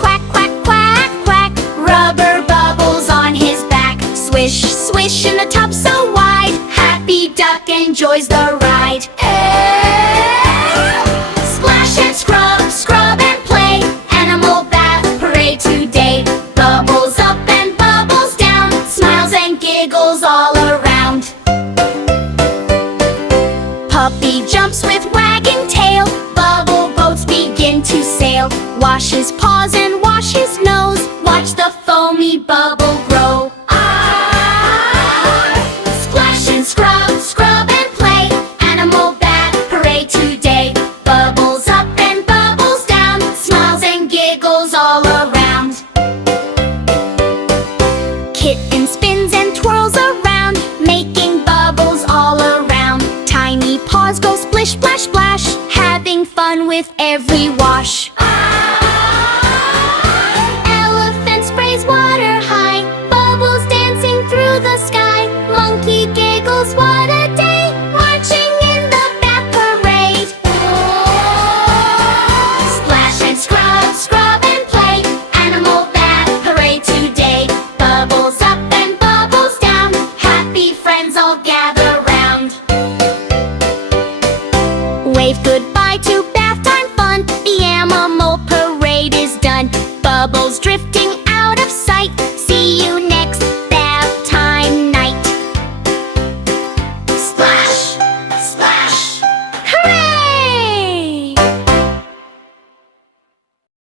quack, quack, quack, quack. Rubber bubbles on his back. Swish, swish in the tub so wide. Happy duck enjoys the ride. Splash and scrub, scrub and play. Animal bath parade today. Bubbles up and bubbles down. Smiles and giggles all around. Puppy jumps with wagging tail. Bubble boats begin to sail. Wash his paws and wash his nose. Watch the foamy bubble grow. Splash and scrub, scrub and play. Animal bath parade today. Bubbles up and bubbles down. Smiles and giggles all around. Kitten spins and twirls around, making bubbles all around. Tiny paws go splish, splash, splash, having fun with every wash. Elephant sprays water high, bubbles dancing through the sky. Monkey giggles, what a day, marching in the bath parade. Splash and scrub, scrub and play. Animal bath parade today. Bubbles up and bubbles down. Happy friends all gather round. Wave goodbye to bath time fun. The animal parade is done. Bubbles drift